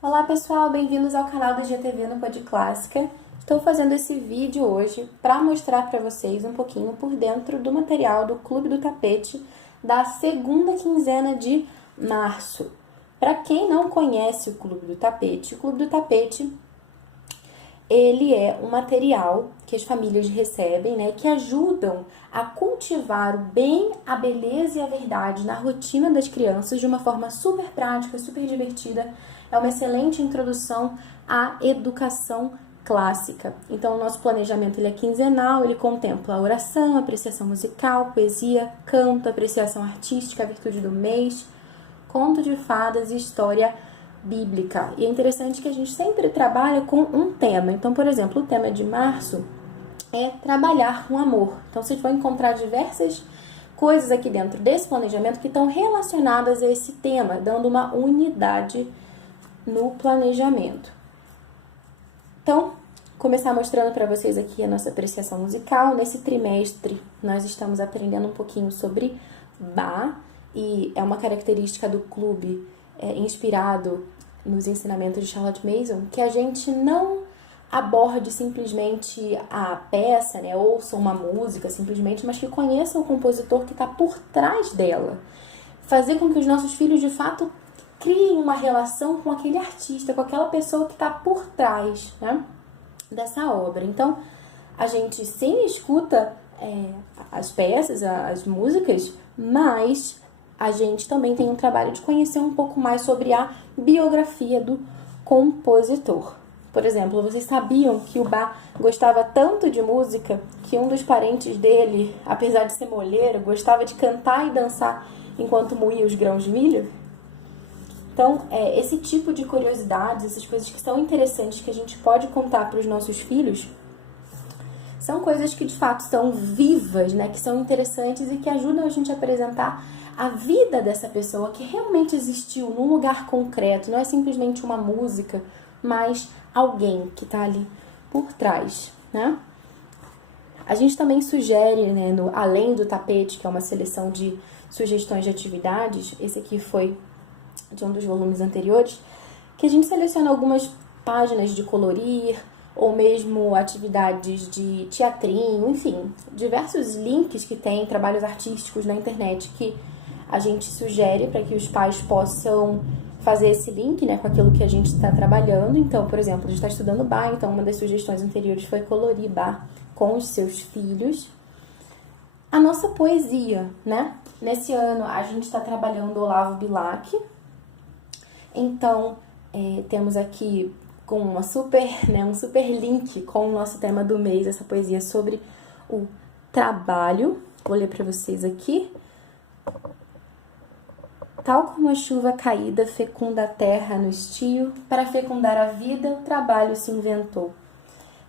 Olá pessoal, bem-vindos ao canal do GTV no Pod Clássica. Estou fazendo esse vídeo hoje para mostrar para vocês um pouquinho por dentro do material do Clube do Tapete da segunda quinzena de março. Para quem não conhece o Clube do Tapete, ele é um material que as famílias recebem, né, que ajudam a cultivar o bem, a beleza e a verdade na rotina das crianças de uma forma super prática, super divertida. É uma excelente introdução à educação clássica. Então, o nosso planejamento ele é quinzenal, ele contempla a oração, apreciação musical, poesia, canto, apreciação artística, a virtude do mês, conto de fadas e história bíblica. E é interessante que a gente sempre trabalha com um tema. Então, por exemplo, o tema de março é trabalhar com amor. Então, vocês vão encontrar diversas coisas aqui dentro desse planejamento que estão relacionadas a esse tema, dando uma unidade no planejamento. Então, começar mostrando para vocês aqui a nossa apreciação musical. Nesse trimestre, nós estamos aprendendo um pouquinho sobre Bach, e é uma característica do clube inspirado nos ensinamentos de Charlotte Mason, que a gente não aborde simplesmente a peça, né, ouça uma música simplesmente, mas que conheça o compositor que está por trás dela. Fazer com que os nossos filhos, de fato, criem uma relação com aquele artista, com aquela pessoa que está por trás, né, dessa obra. Então, a gente sim escuta as peças, as músicas, mas a gente também tem um trabalho de conhecer um pouco mais sobre a biografia do compositor. Por exemplo, vocês sabiam que o Bach gostava tanto de música que um dos parentes dele, apesar de ser moleiro, gostava de cantar e dançar enquanto moía os grãos de milho? Então, esse tipo de curiosidades, essas coisas que são interessantes que a gente pode contar para os nossos filhos, são coisas que de fato são vivas, né? Que são interessantes e que ajudam a gente a apresentar a vida dessa pessoa que realmente existiu num lugar concreto. Não é simplesmente uma música, mas alguém que está ali por trás, né? A gente também sugere, né, no Além do Tapete, que é uma seleção de sugestões de atividades, esse aqui foi de um dos volumes anteriores, que a gente seleciona algumas páginas de colorir, ou mesmo atividades de teatrinho, enfim, diversos links que tem, trabalhos artísticos na internet que a gente sugere para que os pais possam fazer esse link, né, com aquilo que a gente está trabalhando. Então, por exemplo, a gente está estudando Bach, então uma das sugestões anteriores foi colorir Bach com os seus filhos. A nossa poesia, né? Nesse ano a gente está trabalhando Olavo Bilac. Então, temos aqui com um super link com o nosso tema do mês, essa poesia sobre o trabalho. Vou ler para vocês aqui. Tal como a chuva caída fecunda a terra no estio, para fecundar a vida o trabalho se inventou.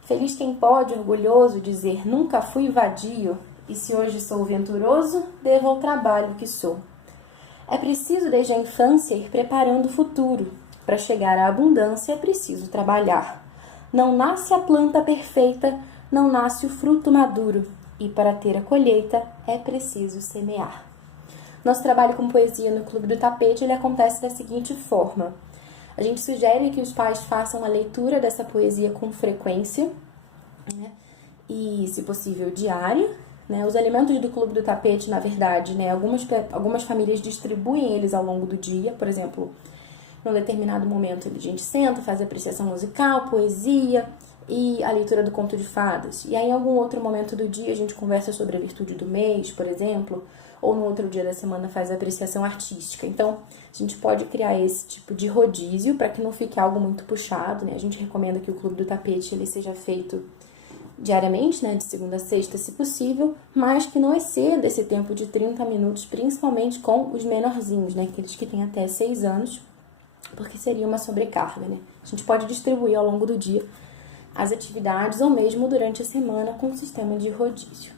Feliz quem pode, orgulhoso, dizer nunca fui vadio, e se hoje sou venturoso, devo ao trabalho que sou. É preciso desde a infância ir preparando o futuro. Para chegar à abundância é preciso trabalhar. Não nasce a planta perfeita, não nasce o fruto maduro, e para ter a colheita é preciso semear. Nosso trabalho com poesia no Clube do Tapete ele acontece da seguinte forma. A gente sugere que os pais façam a leitura dessa poesia com frequência, né, e, se possível, diária. Né? Os alimentos do Clube do Tapete, na verdade, né, algumas famílias distribuem eles ao longo do dia. Por exemplo, num determinado momento a gente senta, faz a apreciação musical, poesia e a leitura do conto de fadas. E aí, em algum outro momento do dia, a gente conversa sobre a virtude do mês, por exemplo, ou no outro dia da semana faz a apreciação artística. Então, a gente pode criar esse tipo de rodízio para que não fique algo muito puxado, né? A gente recomenda que o Clube do Tapete ele seja feito diariamente, né, de segunda a sexta, se possível, mas que não exceda esse tempo de 30 minutos, principalmente com os menorzinhos, né, aqueles que têm até 6 anos, porque seria uma sobrecarga, né? A gente pode distribuir ao longo do dia as atividades ou mesmo durante a semana com um sistema de rodízio.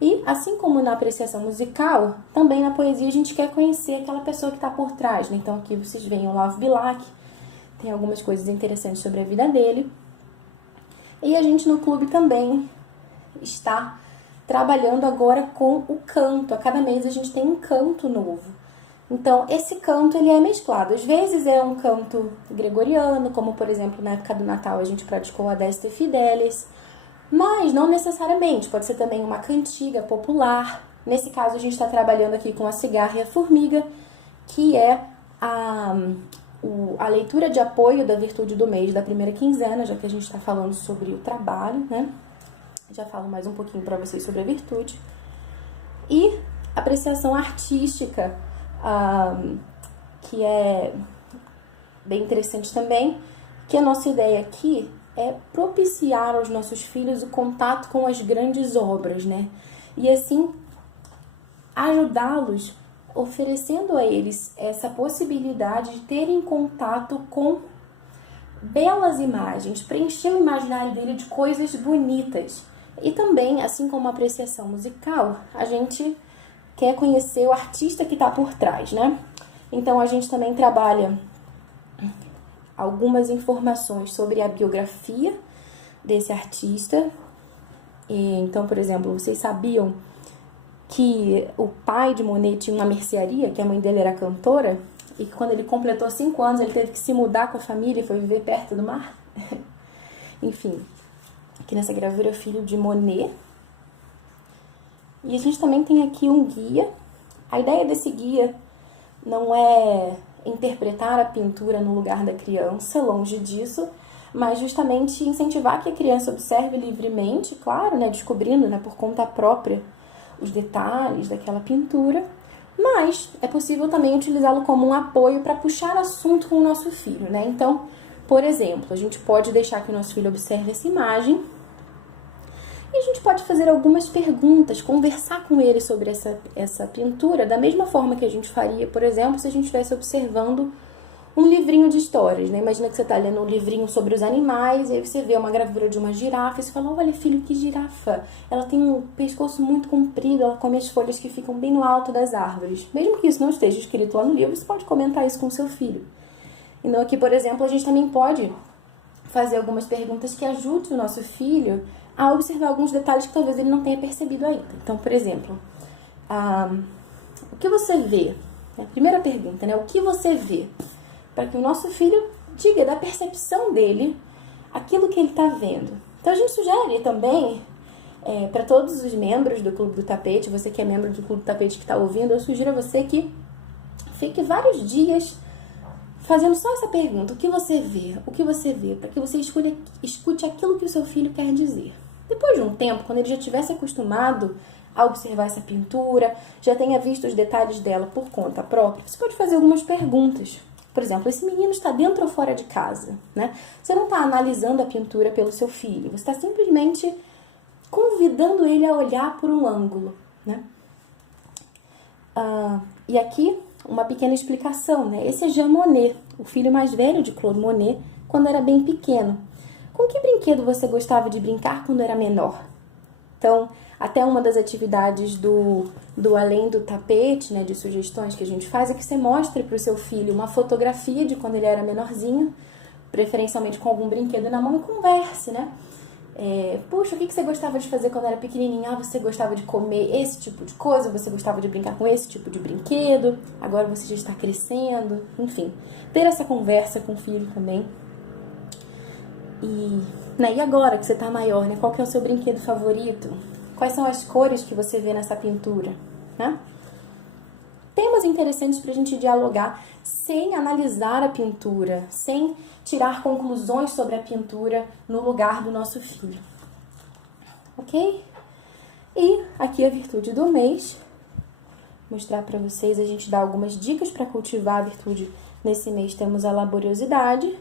E, assim como na apreciação musical, também na poesia a gente quer conhecer aquela pessoa que está por trás, né? Então aqui vocês veem o Olavo Bilac, tem algumas coisas interessantes sobre a vida dele. E a gente no clube também está trabalhando agora com o canto. A cada mês a gente tem um canto novo. Então, esse canto, ele é mesclado. Às vezes é um canto gregoriano, como, por exemplo, na época do Natal a gente praticou a Adeste Fidelis, mas não necessariamente, pode ser também uma cantiga popular. Nesse caso, a gente está trabalhando aqui com a cigarra e a formiga, que é a leitura de apoio da virtude do mês da primeira quinzena, já que a gente está falando sobre o trabalho, né? Já falo mais um pouquinho para vocês sobre a virtude. E apreciação artística, que é bem interessante também, que a nossa ideia aqui é propiciar aos nossos filhos o contato com as grandes obras, né? E assim ajudá-los, oferecendo a eles essa possibilidade de terem contato com belas imagens, preencher o imaginário dele de coisas bonitas. E também, assim como a apreciação musical, a gente quer conhecer o artista que está por trás, né? Então, a gente também trabalha algumas informações sobre a biografia desse artista. Então, por exemplo, vocês sabiam que o pai de Monet tinha uma mercearia, que a mãe dele era cantora, e que quando ele completou 5 anos ele teve que se mudar com a família e foi viver perto do mar? Enfim, aqui nessa gravura é o filho de Monet. E a gente também tem aqui um guia. A ideia desse guia não é interpretar a pintura no lugar da criança, longe disso, mas justamente incentivar que a criança observe livremente, claro, né, descobrindo, né, por conta própria os detalhes daquela pintura, mas é possível também utilizá-lo como um apoio para puxar assunto com o nosso filho, né? Então, por exemplo, a gente pode deixar que o nosso filho observe essa imagem e a gente pode fazer algumas perguntas, conversar com ele sobre essa pintura, da mesma forma que a gente faria, por exemplo, se a gente estivesse observando um livrinho de histórias, né? Imagina que você está lendo um livrinho sobre os animais, e aí você vê uma gravura de uma girafa, e você fala, olha filho, que girafa, ela tem um pescoço muito comprido, ela come as folhas que ficam bem no alto das árvores. Mesmo que isso não esteja escrito lá no livro, você pode comentar isso com o seu filho. Então aqui, por exemplo, a gente também pode fazer algumas perguntas que ajudem o nosso filho a observar alguns detalhes que talvez ele não tenha percebido ainda. Então, por exemplo, o que você vê? A primeira pergunta, né? O que você vê? Para que o nosso filho diga da percepção dele aquilo que ele está vendo. Então a gente sugere também para todos os membros do Clube do Tapete, você que é membro do Clube do Tapete que está ouvindo, eu sugiro a você que fique vários dias fazendo só essa pergunta, o que você vê? O que você vê? Para que você escute aquilo que o seu filho quer dizer. Depois de um tempo, quando ele já tivesse acostumado a observar essa pintura, já tenha visto os detalhes dela por conta própria, você pode fazer algumas perguntas. Por exemplo, esse menino está dentro ou fora de casa, né? Você não está analisando a pintura pelo seu filho, você está simplesmente convidando ele a olhar por um ângulo, né? E aqui, uma pequena explicação, né? Esse é Jean Monnet, o filho mais velho de Claude Monet, quando era bem pequeno. Com que brinquedo você gostava de brincar quando era menor? Então, até uma das atividades do Além do Tapete, né, de sugestões que a gente faz, é que você mostre para o seu filho uma fotografia de quando ele era menorzinho, preferencialmente com algum brinquedo na mão, e converse, né? Puxa, o que você gostava de fazer quando era pequenininha? Você gostava de comer esse tipo de coisa? Você gostava de brincar com esse tipo de brinquedo? Agora você já está crescendo? Enfim, ter essa conversa com o filho também. E agora que você está maior, né? Qual que é o seu brinquedo favorito? Quais são as cores que você vê nessa pintura, né? Temas interessantes para a gente dialogar sem analisar a pintura, sem tirar conclusões sobre a pintura no lugar do nosso filho. Ok? E aqui a virtude do mês. Vou mostrar para vocês, a gente dá algumas dicas para cultivar a virtude. Nesse mês temos a laboriosidade.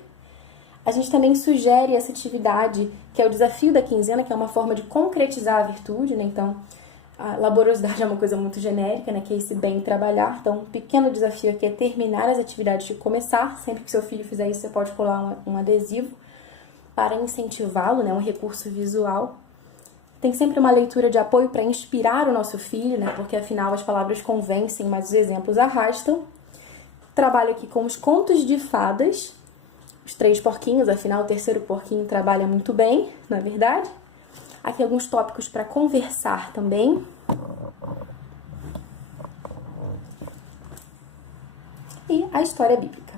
A gente também sugere essa atividade, que é o desafio da quinzena, que é uma forma de concretizar a virtude, né? Então, a laboriosidade é uma coisa muito genérica, né? Que é esse bem trabalhar. Então, um pequeno desafio aqui é terminar as atividades de começar. Sempre que seu filho fizer isso, você pode colar um adesivo para incentivá-lo, né? Um recurso visual. Tem sempre uma leitura de apoio para inspirar o nosso filho, né? Porque, afinal, as palavras convencem, mas os exemplos arrastam. Trabalho aqui com os contos de fadas. Os 3 porquinhos, afinal, o terceiro porquinho trabalha muito bem, não é verdade? Aqui alguns tópicos para conversar também. e a história bíblica.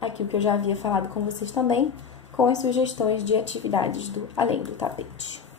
Aqui o que eu já havia falado com vocês também, com as sugestões de atividades do Além do Tapete.